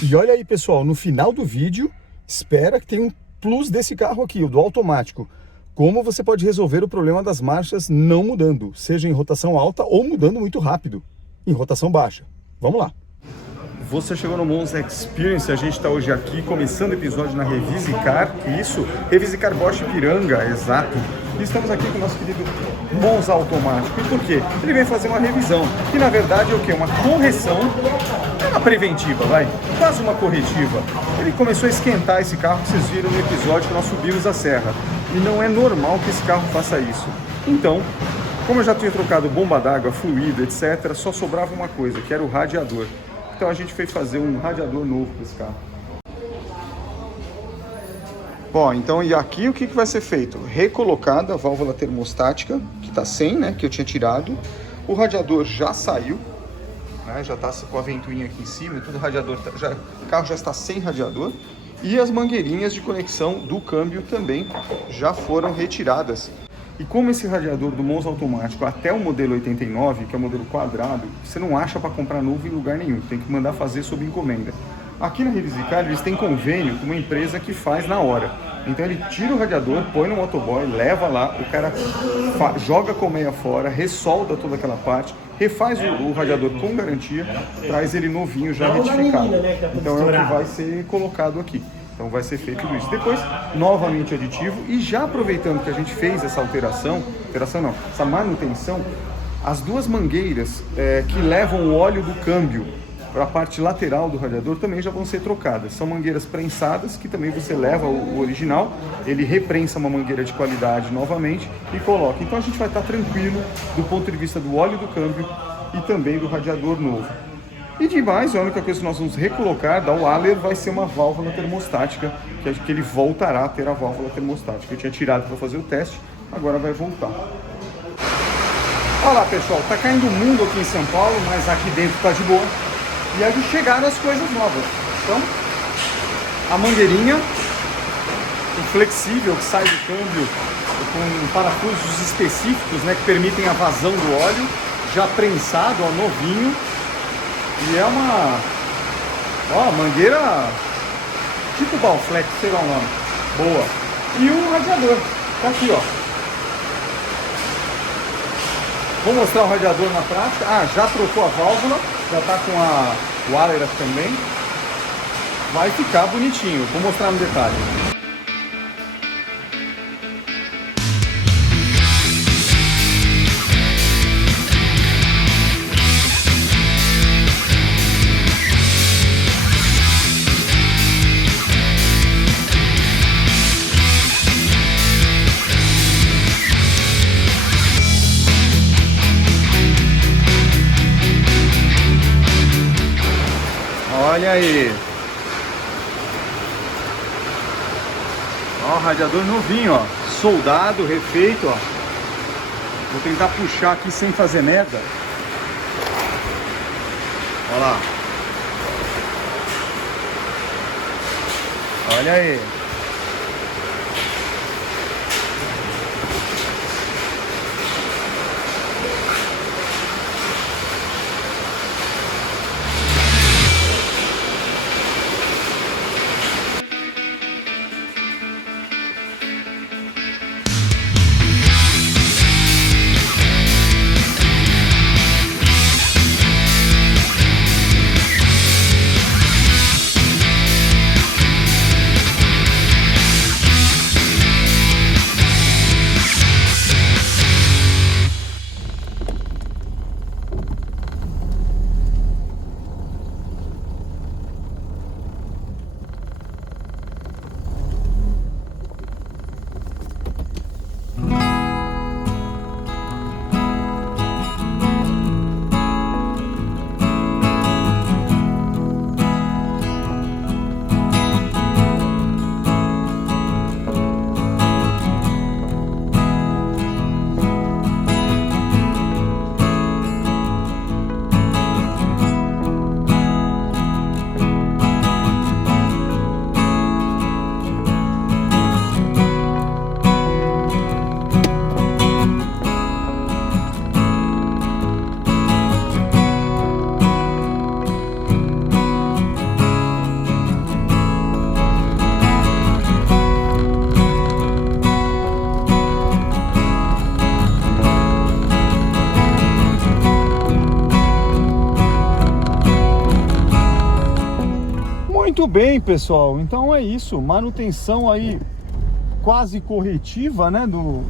E olha aí, pessoal, no final do vídeo, espera que tem um plus desse carro aqui, o do automático. Como você pode resolver o problema das marchas não mudando, seja em rotação alta ou mudando muito rápido, em rotação baixa. Vamos lá. Você chegou no Monza Experience, a gente está hoje aqui começando o episódio na Revisicar, isso, Revisicar Bosch Ipiranga, exato. E estamos aqui com o nosso querido Monza Automático. E por quê? Ele vem fazer uma revisão, que na verdade é o quê? Uma correção, é uma preventiva, vai, quase uma corretiva. Ele começou a esquentar esse carro, que vocês viram no episódio que nós subimos a serra. E não é normal que esse carro faça isso. Então, como eu já tinha trocado bomba d'água, fluido, etc., só sobrava uma coisa, que era o radiador. Então a gente fez fazer um radiador novo para esse carro. Bom, então e aqui o que vai ser feito? Recolocada a válvula termostática, que está sem, né, que eu tinha tirado. O radiador já saiu, né, já está com a ventoinha aqui em cima, tudo radiador, o carro já está sem radiador. E as mangueirinhas de conexão do câmbio também já foram retiradas. E como esse radiador do Monza Automático até o modelo 89, que é o modelo quadrado, você não acha para comprar novo em lugar nenhum, tem que mandar fazer sob encomenda. Aqui na Revisicar eles têm convênio com uma empresa que faz na hora. Então ele tira o radiador, põe no motoboy, leva lá, o cara joga a colmeia fora, ressolda toda aquela parte, refaz o radiador com garantia, traz ele novinho já retificado. Então é o que vai ser colocado aqui. Então vai ser feito tudo isso. Depois, novamente aditivo, e já aproveitando que a gente fez essa essa manutenção, as duas mangueiras que levam o óleo do câmbio para a parte lateral do radiador também já vão ser trocadas. São mangueiras prensadas, que também você leva o original, ele reprensa uma mangueira de qualidade novamente e coloca. Então a gente vai estar tranquilo do ponto de vista do óleo do câmbio e também do radiador novo. E demais, a única coisa que nós vamos recolocar da Waller vai ser uma válvula termostática, que ele voltará a ter a válvula termostática. Eu tinha tirado para fazer o teste, agora vai voltar. Olha lá, pessoal, tá caindo o mundo aqui em São Paulo, mas aqui dentro tá de boa. E aí chegaram as coisas novas. Então, a mangueirinha, o flexível que sai do câmbio com parafusos específicos, né, que permitem a vazão do óleo, já prensado, ó, novinho. E é uma mangueira tipo Balflex, sei lá o nome, boa. E o radiador, tá aqui, ó. Vou mostrar o radiador na prática. Já trocou a válvula, já tá com a Waller também. Vai ficar bonitinho, vou mostrar no detalhe. Olha aí. Ó, radiador novinho, ó. Soldado, refeito, ó. Vou tentar puxar aqui sem fazer merda. Olha lá. Olha aí. Muito bem, pessoal, então é isso, manutenção aí quase corretiva, né, do...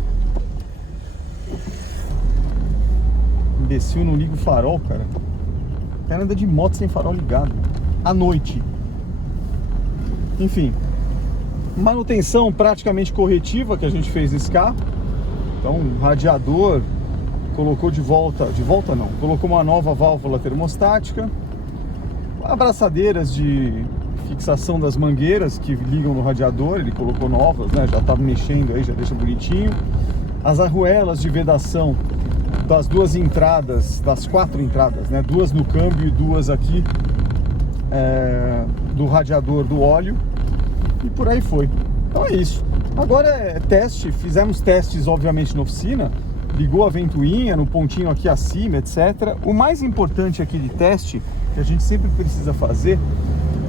Imbecil, não liga o farol, cara. O cara anda de moto sem farol ligado, à noite. Enfim, manutenção praticamente corretiva que a gente fez nesse carro. Então, radiador, colocou de volta não, colocou uma nova válvula termostática, abraçadeiras de fixação das mangueiras que ligam no radiador, ele colocou novas, né? Já tá mexendo aí, já deixa bonitinho. As arruelas de vedação das duas entradas, das 4 entradas, né? 2 no câmbio e 2 aqui do radiador do óleo, e por aí foi. Então é isso. Agora é teste, fizemos testes obviamente na oficina, ligou a ventoinha no pontinho aqui acima, etc. O mais importante aqui de teste, que a gente sempre precisa fazer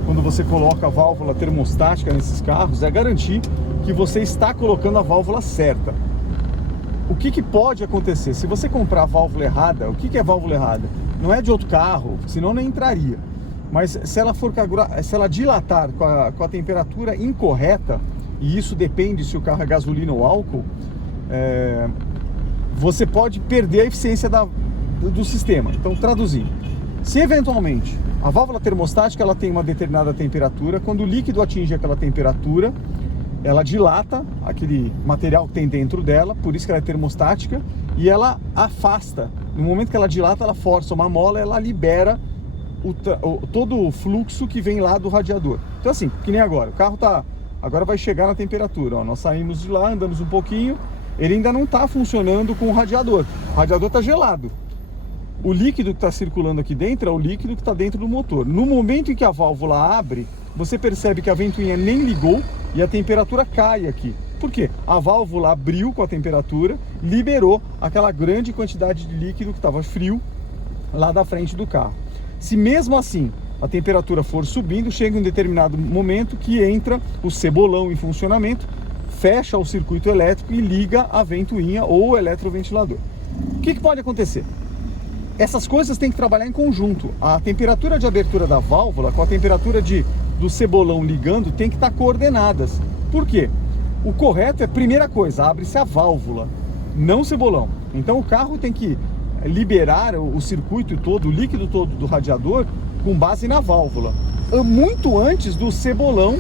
quando você coloca a válvula termostática nesses carros, é garantir que você está colocando a válvula certa. O que pode acontecer? Se você comprar a válvula errada, o que é válvula errada? Não é de outro carro, senão nem entraria. Mas se ela dilatar com a temperatura incorreta, e isso depende se o carro é gasolina ou álcool, você pode perder a eficiência do sistema. Então, traduzindo, se eventualmente a válvula termostática ela tem uma determinada temperatura, quando o líquido atinge aquela temperatura, ela dilata aquele material que tem dentro dela, por isso que ela é termostática, e ela afasta. No momento que ela dilata, ela força uma mola, ela libera todo o fluxo que vem lá do radiador. Então assim, que nem agora, o carro agora vai chegar na temperatura, ó, nós saímos de lá, andamos um pouquinho, ele ainda não está funcionando com o radiador está gelado. O líquido que está circulando aqui dentro é o líquido que está dentro do motor. No momento em que a válvula abre, você percebe que a ventoinha nem ligou e a temperatura cai aqui. Por quê? A válvula abriu com a temperatura, liberou aquela grande quantidade de líquido que estava frio lá da frente do carro. Se mesmo assim a temperatura for subindo, chega um determinado momento que entra o cebolão em funcionamento, fecha o circuito elétrico e liga a ventoinha ou o eletroventilador. O que pode acontecer? Essas coisas têm que trabalhar em conjunto. A temperatura de abertura da válvula com a temperatura do cebolão ligando tem que estar coordenadas. Por quê? O correto é, primeira coisa, abre-se a válvula, não o cebolão. Então o carro tem que liberar o circuito todo, o líquido todo do radiador com base na válvula, muito antes do cebolão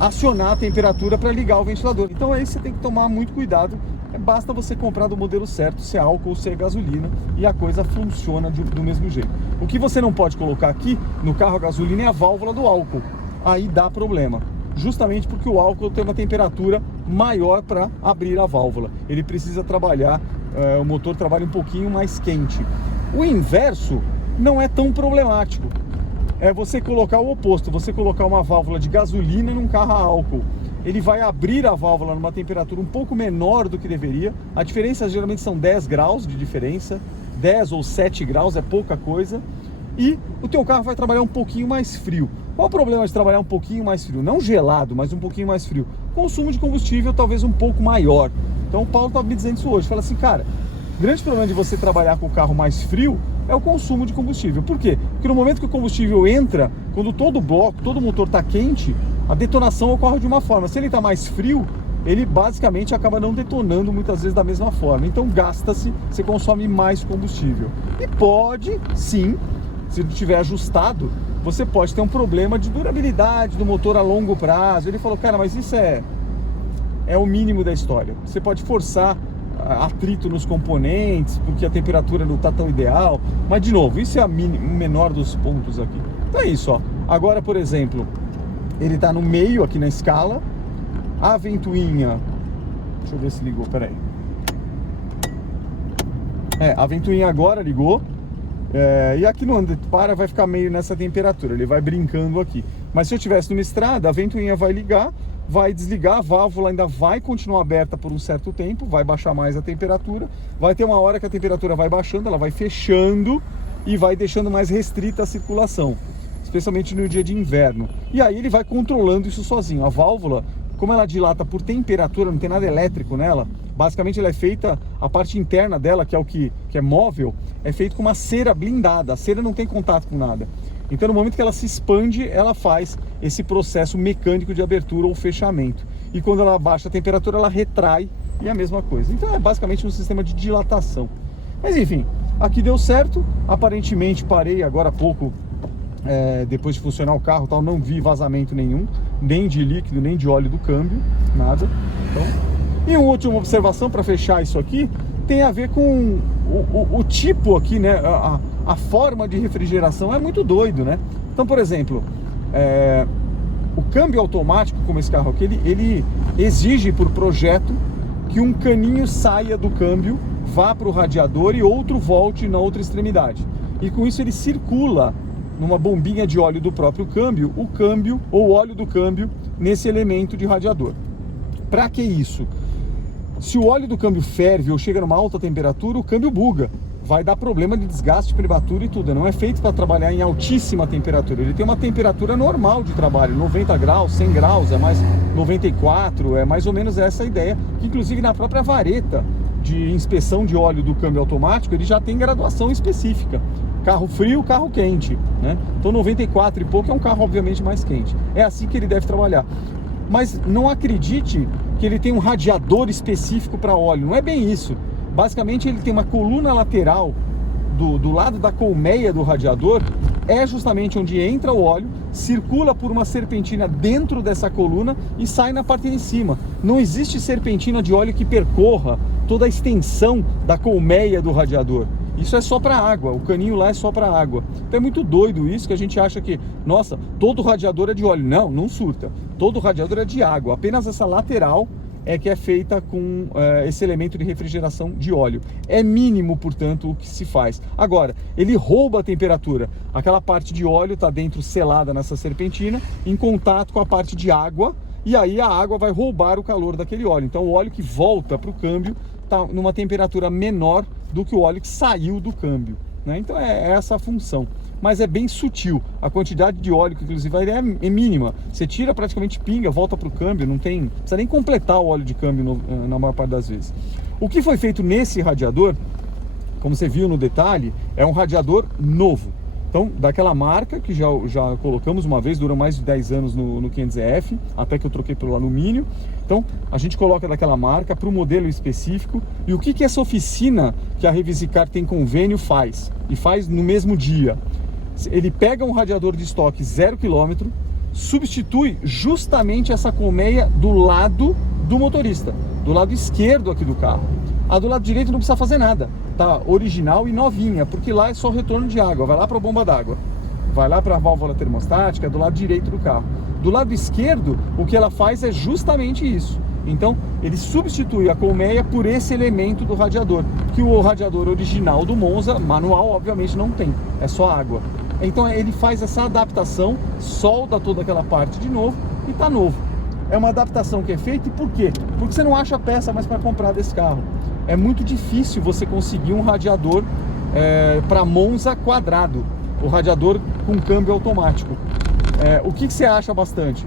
acionar a temperatura para ligar o ventilador. Então aí você tem que tomar muito cuidado. Basta você comprar do modelo certo, se é álcool ou se é gasolina, e a coisa funciona do mesmo jeito. O que você não pode colocar aqui no carro a gasolina é a válvula do álcool. Aí dá problema, justamente porque o álcool tem uma temperatura maior para abrir a válvula. Ele precisa trabalhar, o motor trabalha um pouquinho mais quente. O inverso não é tão problemático. É você colocar o oposto, você colocar uma válvula de gasolina num carro a álcool. Ele vai abrir a válvula numa temperatura um pouco menor do que deveria. A diferença geralmente são 10 graus de diferença, 10 ou 7 graus é pouca coisa. E o teu carro vai trabalhar um pouquinho mais frio. Qual o problema de trabalhar um pouquinho mais frio? Não gelado, mas um pouquinho mais frio. Consumo de combustível talvez um pouco maior. Então o Paulo estava me dizendo isso hoje. Fala assim, cara, o grande problema de você trabalhar com o carro mais frio é o consumo de combustível. Por quê? Porque no momento que o combustível entra, quando todo o bloco, todo o motor está quente, a detonação ocorre de uma forma. Se ele está mais frio, ele basicamente acaba não detonando muitas vezes da mesma forma. Então gasta-se, você consome mais combustível. E pode, sim, se tiver ajustado, você pode ter um problema de durabilidade do motor a longo prazo. Ele falou, cara, mas isso é o mínimo da história. Você pode forçar atrito nos componentes, porque a temperatura não está tão ideal. Mas, de novo, isso é o menor dos pontos aqui. Então é isso, ó. Agora, por exemplo, ele está no meio aqui na escala. A ventoinha... Deixa eu ver se ligou, peraí. A ventoinha agora ligou. E aqui no onde para vai ficar meio nessa temperatura. Ele vai brincando aqui. Mas se eu estivesse numa estrada, a ventoinha vai ligar, vai desligar, a válvula ainda vai continuar aberta por um certo tempo, vai baixar mais a temperatura, vai ter uma hora que a temperatura vai baixando, ela vai fechando e vai deixando mais restrita a circulação, especialmente no dia de inverno. E aí ele vai controlando isso sozinho. A válvula, como ela dilata por temperatura, não tem nada elétrico nela, basicamente ela é feita, a parte interna dela, que é o que é móvel, é feito com uma cera blindada. A cera não tem contato com nada. Então no momento que ela se expande, ela faz esse processo mecânico de abertura ou fechamento. E quando ela baixa a temperatura, ela retrai e é a mesma coisa. Então é basicamente um sistema de dilatação. Mas enfim, aqui deu certo. Aparentemente parei agora há pouco, depois de funcionar o carro, tal, não vi vazamento nenhum, nem de líquido, nem de óleo do câmbio, nada. Então, e uma última observação para fechar isso aqui, tem a ver com o tipo aqui, né? A forma de refrigeração é muito doido, né? Então, por exemplo, o câmbio automático, como esse carro aqui, ele exige por projeto que um caninho saia do câmbio, vá para o radiador e outro volte na outra extremidade. E com isso ele circula numa bombinha de óleo do próprio câmbio, o câmbio ou óleo do câmbio nesse elemento de radiador. Para que isso? Se o óleo do câmbio ferve ou chega numa alta temperatura, o câmbio buga. Vai dar problema de desgaste prematuro e tudo. Não é feito para trabalhar em altíssima temperatura. Ele tem uma temperatura normal de trabalho, 90 graus, 100 graus, é mais 94, é mais ou menos essa a ideia. Que inclusive na própria vareta de inspeção de óleo do câmbio automático, ele já tem graduação específica. Carro frio, carro quente, né? Então 94 e pouco é um carro obviamente mais quente. É assim que ele deve trabalhar. Mas não acredite que ele tem um radiador específico para óleo. Não é bem isso. Basicamente ele tem uma coluna lateral do lado da colmeia do radiador, é justamente onde entra o óleo, circula por uma serpentina dentro dessa coluna e sai na parte de cima. Não existe serpentina de óleo que percorra toda a extensão da colmeia do radiador. Isso é só para água, o caninho lá é só para água. Então é muito doido isso, que a gente acha que, nossa, todo radiador é de óleo. Não, não surta. Todo radiador é de água. Apenas essa lateral é que é feita com esse elemento de refrigeração de óleo. É mínimo, portanto, o que se faz. Agora, ele rouba a temperatura. Aquela parte de óleo está dentro, selada nessa serpentina, em contato com a parte de água, e aí a água vai roubar o calor daquele óleo. Então o óleo que volta para o câmbio está numa temperatura menor do que o óleo que saiu do câmbio, né? Então é essa a função. Mas é bem sutil. A quantidade de óleo que inclusive é mínima. Você tira, praticamente pinga, volta para o câmbio, não precisa nem completar o óleo de câmbio na maior parte das vezes. O que foi feito nesse radiador, como você viu no detalhe, é um radiador novo. Então, daquela marca que já colocamos uma vez, durou mais de 10 anos no 500EF, até que eu troquei pelo alumínio. Então, a gente coloca daquela marca para o modelo específico. E o que essa oficina que a Revisicar tem convênio faz? E faz no mesmo dia. Ele pega um radiador de estoque 0 km, substitui justamente essa colmeia do lado do motorista, do lado esquerdo aqui do carro. A do lado direito não precisa fazer nada, tá original e novinha, porque lá é só retorno de água, vai lá para a bomba d'água, vai lá para a válvula termostática, do lado direito do carro. Do lado esquerdo, o que ela faz é justamente isso. Então, ele substitui a colmeia por esse elemento do radiador, que o radiador original do Monza, manual, obviamente não tem, é só água. Então, ele faz essa adaptação, solda toda aquela parte de novo e tá novo. É uma adaptação que é feita, e por quê? Porque você não acha peça mais para comprar desse carro. É muito difícil você conseguir um radiador para Monza quadrado, o radiador com câmbio automático. O que você acha bastante?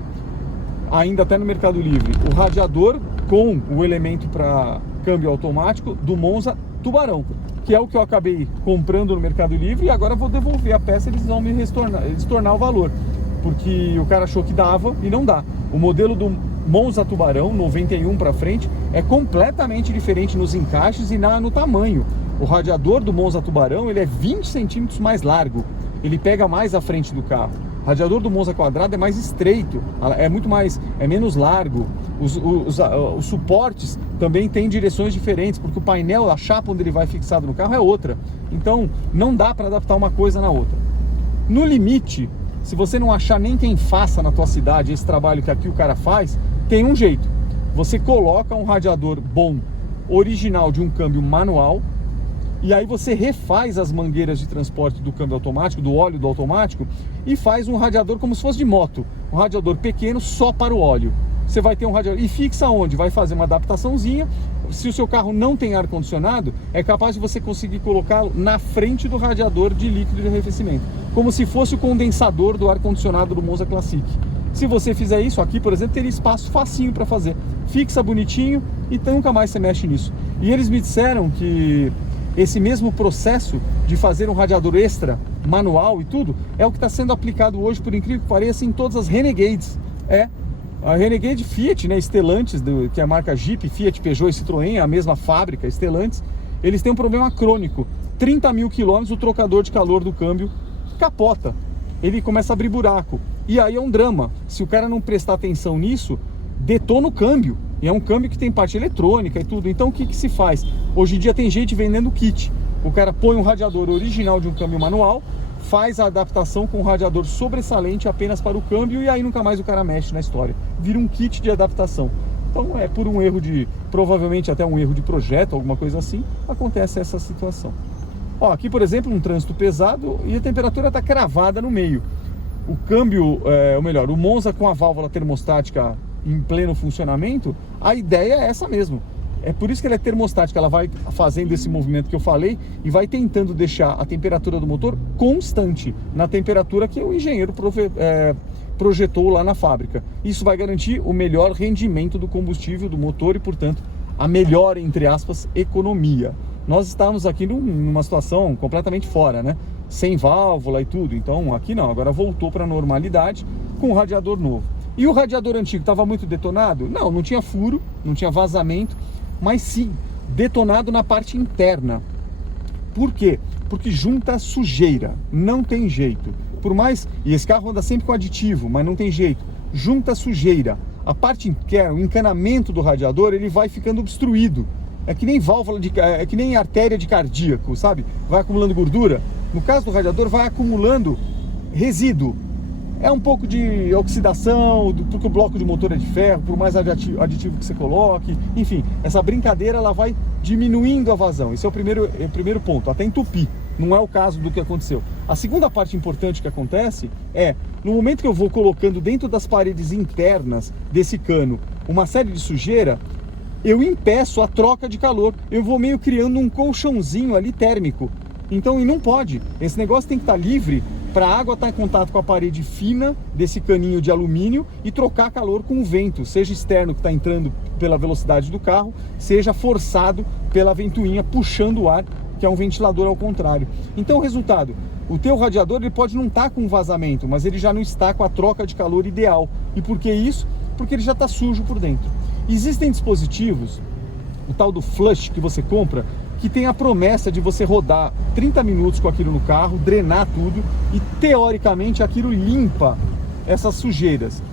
Ainda até no Mercado Livre, o radiador com o elemento para câmbio automático do Monza Tubarão, que é o que eu acabei comprando no Mercado Livre, e agora eu vou devolver a peça e eles vão me estornar o valor, porque o cara achou que dava e não dá. O modelo do Monza Tubarão 91 para frente é completamente diferente nos encaixes e no tamanho. O radiador do Monza Tubarão, ele é 20 centímetros mais largo, ele pega mais à frente do carro. O radiador do Monza quadrado é mais estreito, é menos largo. Os suportes também têm direções diferentes, porque o painel, a chapa onde ele vai fixado no carro é outra. Então não dá para adaptar uma coisa na outra. No limite, se você não achar nem quem faça na tua cidade esse trabalho que aqui o cara faz, tem um jeito. Você coloca um radiador bom, original, de um câmbio manual, e aí você refaz as mangueiras de transporte do câmbio automático, do óleo do automático, e faz um radiador como se fosse de moto, um radiador pequeno só para o óleo. Você vai ter um radiador, e fixa onde? Vai fazer uma adaptaçãozinha. Se o seu carro não tem ar-condicionado, é capaz de você conseguir colocá-lo na frente do radiador de líquido de arrefecimento, como se fosse o condensador do ar-condicionado do Monza Classic. Se você fizer isso, aqui por exemplo, teria espaço facinho para fazer. Fixa bonitinho e nunca mais você mexe nisso. E eles me disseram que esse mesmo processo de fazer um radiador extra, manual e tudo, é o que está sendo aplicado hoje, por incrível que pareça, em todas as Renegades. A Renegade Fiat, né, Stellantis, que é a marca Jeep, Fiat, Peugeot e Citroën, a mesma fábrica, Stellantis, eles têm um problema crônico. 30 mil quilômetros, o trocador de calor do câmbio capota. Ele começa a abrir buraco. E aí é um drama. Se o cara não prestar atenção nisso, detona o câmbio. E é um câmbio que tem parte eletrônica e tudo. Então o que se faz? Hoje em dia tem gente vendendo kit. O cara põe um radiador original de um câmbio manual, faz a adaptação com um radiador sobressalente apenas para o câmbio e aí nunca mais o cara mexe na história. Vira um kit de adaptação. Então é por um erro provavelmente até um erro de projeto, alguma coisa assim, acontece essa situação. Ó, aqui por exemplo um trânsito pesado e a temperatura está cravada no meio. O câmbio, ou melhor, o Monza com a válvula termostática em pleno funcionamento, a ideia é essa mesmo. É por isso que ela é termostática, ela vai fazendo esse movimento que eu falei e vai tentando deixar a temperatura do motor constante na temperatura que o engenheiro projetou lá na fábrica. Isso vai garantir o melhor rendimento do combustível do motor e, portanto, a melhor, entre aspas, economia. Nós estamos aqui numa situação completamente fora, né? Sem válvula e tudo. Então, aqui não, agora voltou para a normalidade com o radiador novo. E o radiador antigo estava muito detonado? Não, não tinha furo, não tinha vazamento, mas sim detonado na parte interna. Por quê? Porque junta sujeira, não tem jeito. Por mais, e esse carro anda sempre com aditivo, mas não tem jeito, junta sujeira. A parte interna, o encanamento do radiador, ele vai ficando obstruído. É que nem válvula é que nem artéria de cardíaco, sabe? Vai acumulando gordura. No caso do radiador, vai acumulando resíduo. É um pouco de oxidação, porque o bloco de motor é de ferro, por mais aditivo que você coloque. Enfim, essa brincadeira ela vai diminuindo a vazão. Esse é o primeiro ponto, até entupir. Não é o caso do que aconteceu. A segunda parte importante que acontece é, no momento que eu vou colocando dentro das paredes internas desse cano uma série de sujeira, eu impeço a troca de calor. Eu vou meio criando um colchãozinho ali térmico. Então, e não pode. Esse negócio tem que estar livre para a água estar em contato com a parede fina desse caninho de alumínio e trocar calor com o vento, seja externo que está entrando pela velocidade do carro, seja forçado pela ventoinha puxando o ar, que é um ventilador ao contrário. Então o resultado, o teu radiador ele pode não estar com vazamento, mas ele já não está com a troca de calor ideal. E por que isso? Porque ele já está sujo por dentro. Existem dispositivos, o tal do flush que você compra, que tem a promessa de você rodar 30 minutos com aquilo no carro, drenar tudo e teoricamente aquilo limpa essas sujeiras.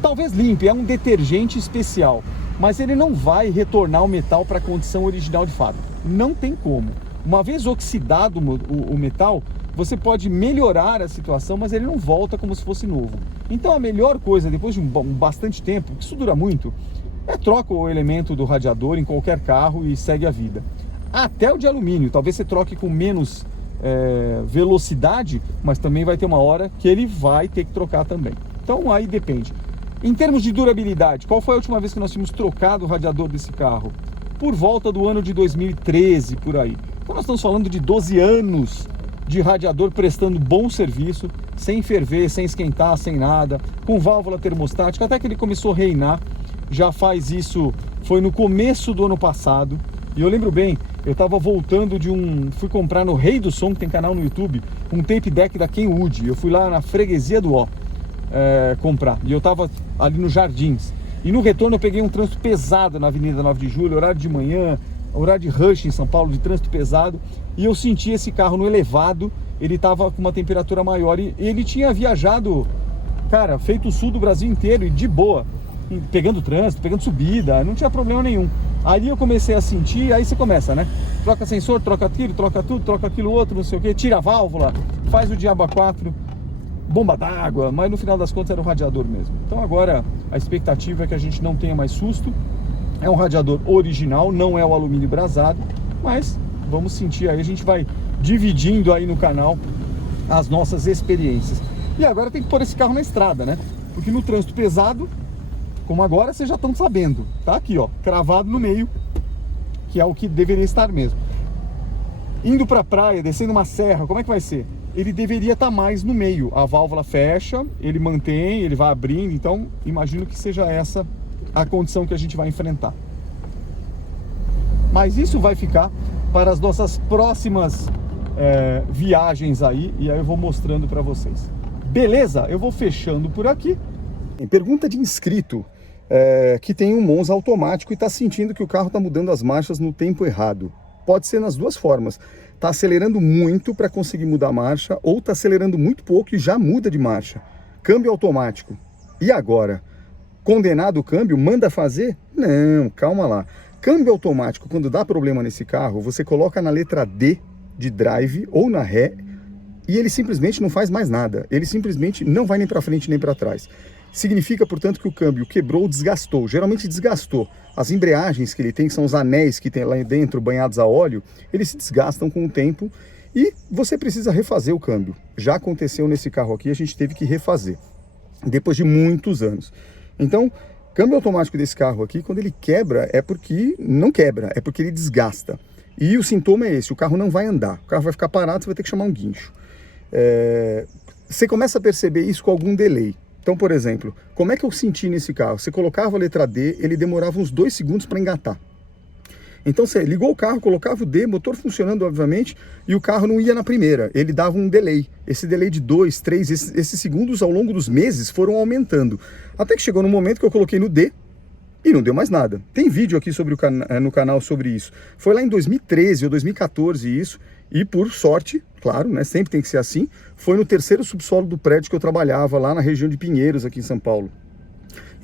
Talvez limpe, é um detergente especial, mas ele não vai retornar o metal para a condição original de fábrica. Não tem como. Uma vez oxidado o metal, você pode melhorar a situação, mas ele não volta como se fosse novo. Então a melhor coisa, depois de bastante tempo, que isso dura muito, troca o elemento do radiador em qualquer carro e segue a vida. Até o de alumínio, talvez você troque com menos velocidade, mas também vai ter uma hora que ele vai ter que trocar também. Então aí depende. Em termos de durabilidade, qual foi a última vez que nós tínhamos trocado o radiador desse carro? Por volta do ano de 2013, por aí. Então nós estamos falando de 12 anos de radiador prestando bom serviço, sem ferver, sem esquentar, sem nada, com válvula termostática, até que ele começou a reinar. Já faz isso, foi no começo do ano passado. E eu lembro bem, eu estava voltando fui comprar no Rei do Som, que tem canal no YouTube, um tape deck da Kenwood. Eu fui lá na freguesia do Ó comprar, e eu estava ali nos Jardins. E no retorno eu peguei um trânsito pesado na Avenida 9 de Julho, horário de manhã, horário de rush em São Paulo, de trânsito pesado. E eu senti esse carro no elevado, ele estava com uma temperatura maior. E ele tinha viajado, cara, feito o sul do Brasil inteiro e de boa, pegando trânsito, pegando subida, não tinha problema nenhum. Aí eu comecei a sentir, aí você começa, né? Troca sensor, troca aquilo, troca tudo, troca aquilo outro, não sei o que, tira a válvula, faz o diabo a 4, bomba d'água, mas no final das contas era o radiador mesmo. Então agora a expectativa é que a gente não tenha mais susto. É um radiador original, não é o alumínio brasado, mas vamos sentir aí, a gente vai dividindo aí no canal as nossas experiências. E agora tem que pôr esse carro na estrada, né? Porque no trânsito pesado, como agora, vocês já estão sabendo, tá aqui, ó, cravado no meio, que é o que deveria estar mesmo. Indo pra praia, descendo uma serra, como é que vai ser? Ele deveria estar mais no meio. A válvula fecha, ele mantém, ele vai abrindo, então imagino que seja essa a condição que a gente vai enfrentar. Mas isso vai ficar para as nossas próximas viagens aí, e aí eu vou mostrando para vocês. Beleza? Eu vou fechando por aqui. Tem pergunta de inscrito que tem um Monza automático e está sentindo que o carro está mudando as marchas no tempo errado. Pode ser nas duas formas. Está acelerando muito para conseguir mudar a marcha, ou está acelerando muito pouco e já muda de marcha. Câmbio automático. E agora? Condenado o câmbio? Manda fazer? Não, calma lá. Câmbio automático, quando dá problema nesse carro, você coloca na letra D de drive ou na ré e ele simplesmente não faz mais nada. Ele simplesmente não vai nem para frente nem para trás. Significa, portanto, que o câmbio quebrou ou desgastou. Geralmente desgastou. As embreagens que ele tem, que são os anéis que tem lá dentro banhados a óleo, eles se desgastam com o tempo e você precisa refazer o câmbio. Já aconteceu nesse carro aqui, a gente teve que refazer, depois de muitos anos. Então, câmbio automático desse carro aqui, quando ele quebra, é porque não quebra, é porque ele desgasta. E o sintoma é esse, o carro não vai andar, o carro vai ficar parado, você vai ter que chamar um guincho. Você começa a perceber isso com algum delay. Então, por exemplo, como é que eu senti nesse carro? Você colocava a letra D, ele demorava uns 2 segundos para engatar. Então você ligou o carro, colocava o D, motor funcionando obviamente, e o carro não ia na primeira, ele dava um delay. Esse delay de 2, 3, esses segundos ao longo dos meses foram aumentando. Até que chegou no momento que eu coloquei no D e não deu mais nada. Tem vídeo aqui no canal sobre isso. Foi lá em 2013 ou 2014 isso, e por sorte, claro, né, sempre tem que ser assim, foi no 3º subsolo do prédio que eu trabalhava, lá na região de Pinheiros, aqui em São Paulo.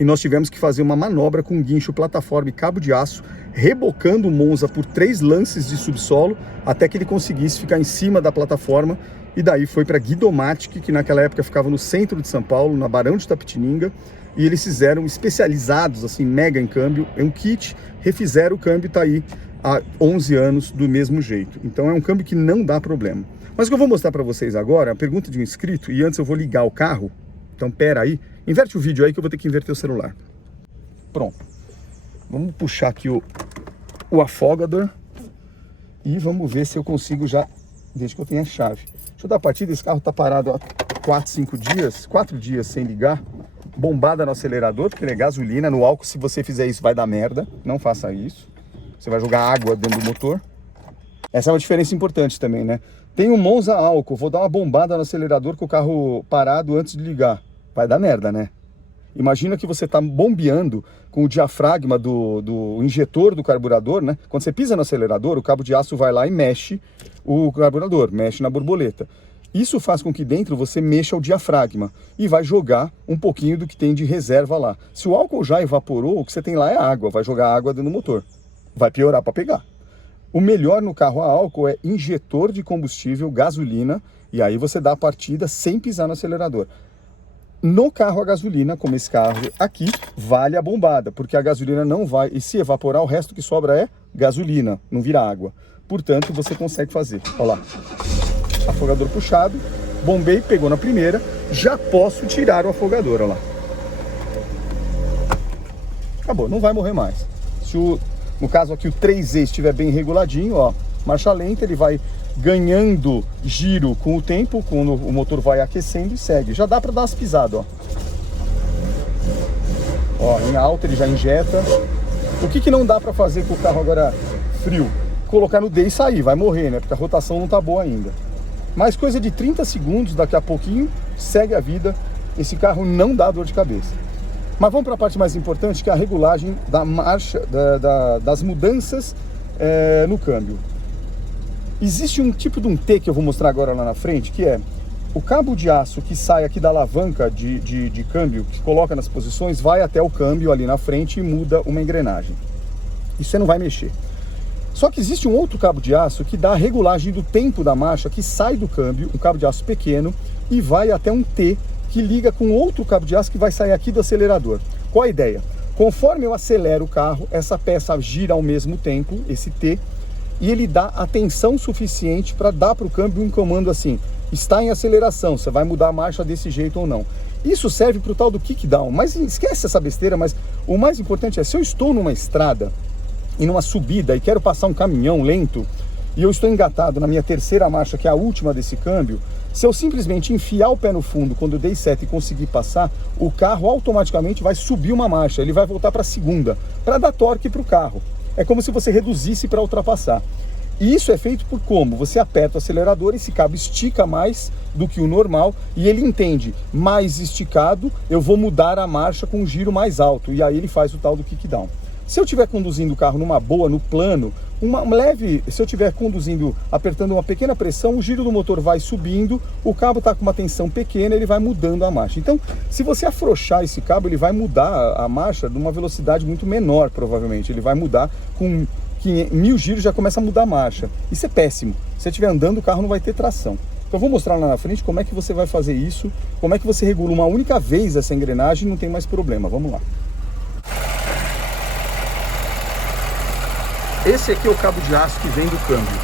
E nós tivemos que fazer uma manobra com guincho, plataforma e cabo de aço, rebocando o Monza por 3 lances de subsolo, até que ele conseguisse ficar em cima da plataforma, e daí foi para Guidomatic, que naquela época ficava no centro de São Paulo, na Barão de Itapetininga, e eles fizeram especializados, assim, mega em câmbio, é um kit, refizeram o câmbio e tá aí há 11 anos do mesmo jeito. Então é um câmbio que não dá problema. Mas o que eu vou mostrar para vocês agora é a pergunta de um inscrito, e antes eu vou ligar o carro. Então pera aí, inverte o vídeo aí que eu vou ter que inverter o celular. Pronto. Vamos puxar aqui o afogador e vamos ver se eu consigo já, desde que eu tenha a chave. Deixa eu dar a partida, esse carro tá parado há 4 dias sem ligar. Bombada no acelerador, porque ele é gasolina. No álcool, se você fizer isso, vai dar merda. Não faça isso. Você vai jogar água dentro do motor. Essa é uma diferença importante também, né? Tem um Monza álcool, vou dar uma bombada no acelerador com o carro parado antes de ligar. Vai dar merda, né? Imagina que você está bombeando com o diafragma do injetor do carburador, né? Quando você pisa no acelerador, o cabo de aço vai lá e mexe o carburador, mexe na borboleta. Isso faz com que dentro você mexa o diafragma e vai jogar um pouquinho do que tem de reserva lá. Se o álcool já evaporou, o que você tem lá é água, vai jogar água dentro do motor. Vai piorar para pegar. O melhor no carro a álcool é injetor de combustível, gasolina, e aí você dá a partida sem pisar no acelerador. No carro a gasolina, como esse carro aqui, vale a bombada, porque a gasolina não vai, e se evaporar, o resto que sobra é gasolina, não vira água. Portanto, você consegue fazer. Olha lá, afogador puxado, bombei, pegou na primeira, já posso tirar o afogador, olha lá. Acabou, não vai morrer mais. Se no caso aqui o 3E estiver bem reguladinho, ó, marcha lenta, ele vai ganhando giro com o tempo, quando o motor vai aquecendo e segue. Já dá para dar umas pisadas, ó. Ó, em alta ele já injeta. O que não dá para fazer com o carro agora frio? Colocar no D e sair, vai morrer, né? Porque a rotação não tá boa ainda. Mas coisa de 30 segundos, daqui a pouquinho, segue a vida. Esse carro não dá dor de cabeça. Mas vamos para a parte mais importante, que é a regulagem da marcha, das mudanças no câmbio. Existe um tipo de um T que eu vou mostrar agora lá na frente, que é o cabo de aço que sai aqui da alavanca de câmbio, que coloca nas posições, vai até o câmbio ali na frente e muda uma engrenagem. Isso você não vai mexer. Só que existe um outro cabo de aço que dá a regulagem do tempo da marcha, que sai do câmbio, um cabo de aço pequeno, e vai até um T, que liga com outro cabo de aço que vai sair aqui do acelerador. Qual a ideia? Conforme eu acelero o carro, essa peça gira ao mesmo tempo, esse T, e ele dá a tensão suficiente para dar para o câmbio um comando assim, está em aceleração, você vai mudar a marcha desse jeito ou não. Isso serve para o tal do kickdown, mas esquece essa besteira, mas o mais importante é, se eu estou numa estrada, e numa subida, e quero passar um caminhão lento, e eu estou engatado na minha terceira marcha, que é a última desse câmbio, se eu simplesmente enfiar o pé no fundo quando eu dei seta e conseguir passar, o carro automaticamente vai subir uma marcha, ele vai voltar para a segunda, para dar torque para o carro. É como se você reduzisse para ultrapassar. E isso é feito por como? Você aperta o acelerador, esse cabo estica mais do que o normal e ele entende, mais esticado, eu vou mudar a marcha com um giro mais alto, e aí ele faz o tal do kickdown. Se eu estiver conduzindo o carro numa boa, no plano, se eu estiver conduzindo, apertando uma pequena pressão, o giro do motor vai subindo, o cabo está com uma tensão pequena, ele vai mudando a marcha. Então, se você afrouxar esse cabo, ele vai mudar a marcha numa velocidade muito menor, provavelmente. Ele vai mudar com 1000 giros, já começa a mudar a marcha. Isso é péssimo. Se você estiver andando, o carro não vai ter tração. Então eu vou mostrar lá na frente como é que você vai fazer isso, como é que você regula uma única vez essa engrenagem e não tem mais problema. Vamos lá. Esse aqui é o cabo de aço que vem do câmbio.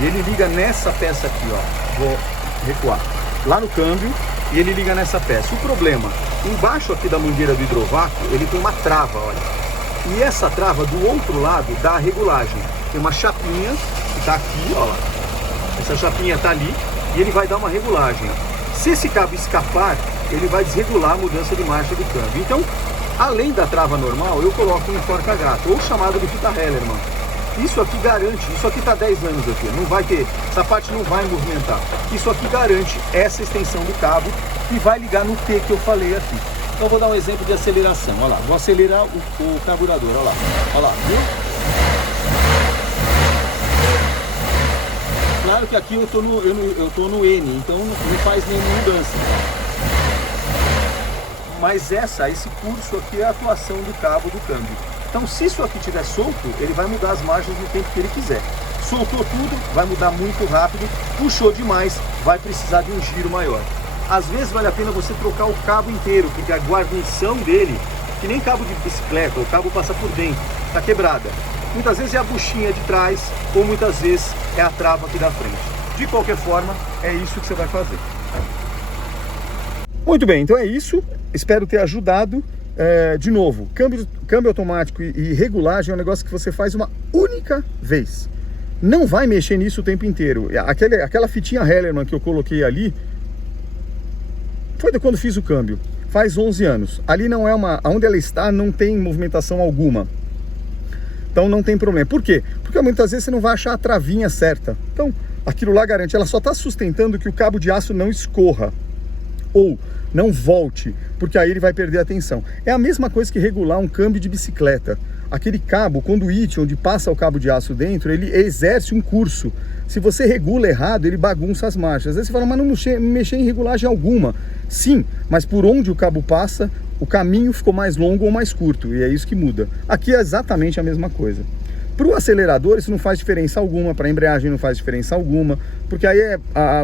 E ele liga nessa peça aqui, ó. Vou recuar. Lá no câmbio, e ele liga nessa peça. O problema, embaixo aqui da mangueira do hidrovácuo, ele tem uma trava, olha. E essa trava do outro lado dá a regulagem. Tem uma chapinha que tá aqui, ó lá. Essa chapinha tá ali e ele vai dar uma regulagem. Se esse cabo escapar, ele vai desregular a mudança de marcha do câmbio. Então, além da trava normal, eu coloco um enforca-gato, ou chamado de fita Hellerman. Isso aqui garante, isso aqui tá 10 anos aqui, não vai ter, essa parte não vai movimentar. Isso aqui garante essa extensão do cabo e vai ligar no T que eu falei aqui. Então eu vou dar um exemplo de aceleração, olha lá, vou acelerar o carburador, olha lá, viu? Claro que aqui eu tô no N, então não faz nenhuma mudança. Mas esse curso aqui é a atuação do cabo do câmbio. Então, se isso aqui estiver solto, ele vai mudar as marchas no tempo que ele quiser. Soltou tudo, vai mudar muito rápido. Puxou demais, vai precisar de um giro maior. Às vezes vale a pena você trocar o cabo inteiro, porque a guarnição dele, que nem cabo de bicicleta, o cabo passa por dentro, está quebrada. Muitas vezes é a buchinha de trás, ou muitas vezes é a trava aqui da frente. De qualquer forma, é isso que você vai fazer. Muito bem, então é isso. Espero ter ajudado. De novo, câmbio automático e regulagem é um negócio que você faz uma única vez. Não vai mexer nisso o tempo inteiro. Aquela fitinha Hellerman que eu coloquei ali foi de quando fiz o câmbio. Faz 11 anos. Ali não é onde ela está não tem movimentação alguma. Então não tem problema. Por quê? Porque muitas vezes você não vai achar a travinha certa. Então aquilo lá garante, ela só está sustentando que o cabo de aço não escorra ou não volte, porque aí ele vai perder a tensão. É a mesma coisa que regular um câmbio de bicicleta. Aquele cabo, o conduíte onde passa o cabo de aço dentro, ele exerce um curso. Se você regula errado, ele bagunça as marchas. Às vezes você fala, mas não mexer em regulagem alguma. Sim, mas por onde o cabo passa, o caminho ficou mais longo ou mais curto, e é isso que muda. Aqui é exatamente a mesma coisa. Para o acelerador isso não faz diferença alguma, para a embreagem não faz diferença alguma, porque aí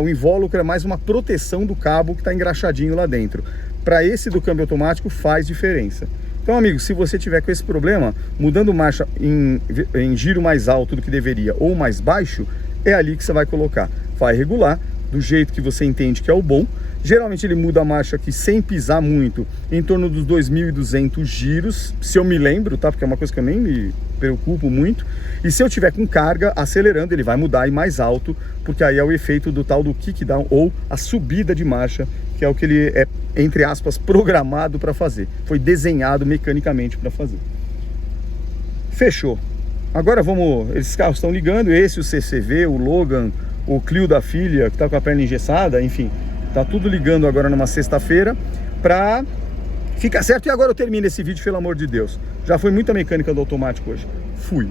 o invólucro é mais uma proteção do cabo que está engraxadinho lá dentro. Para esse do câmbio automático faz diferença. Então, amigo, se você tiver com esse problema, mudando marcha em giro mais alto do que deveria ou mais baixo, é ali que você vai colocar. Vai regular do jeito que você entende que é o bom. Geralmente ele muda a marcha aqui sem pisar muito, em torno dos 2.200 giros, se eu me lembro, tá? Porque é uma coisa que eu nem me preocupo muito. E se eu tiver com carga, acelerando, ele vai mudar e mais alto, porque aí é o efeito do tal do kickdown, ou a subida de marcha, que é o que ele é, entre aspas, programado para fazer. Foi desenhado mecanicamente para fazer. Fechou. Agora vamos, esses carros estão ligando, esse, o CCV, o Logan, o Clio da filha, que está com a perna engessada, enfim. Tá tudo ligando agora numa sexta-feira pra ficar certo. E agora eu termino esse vídeo, pelo amor de Deus. Já foi muita mecânica do automático hoje. Fui.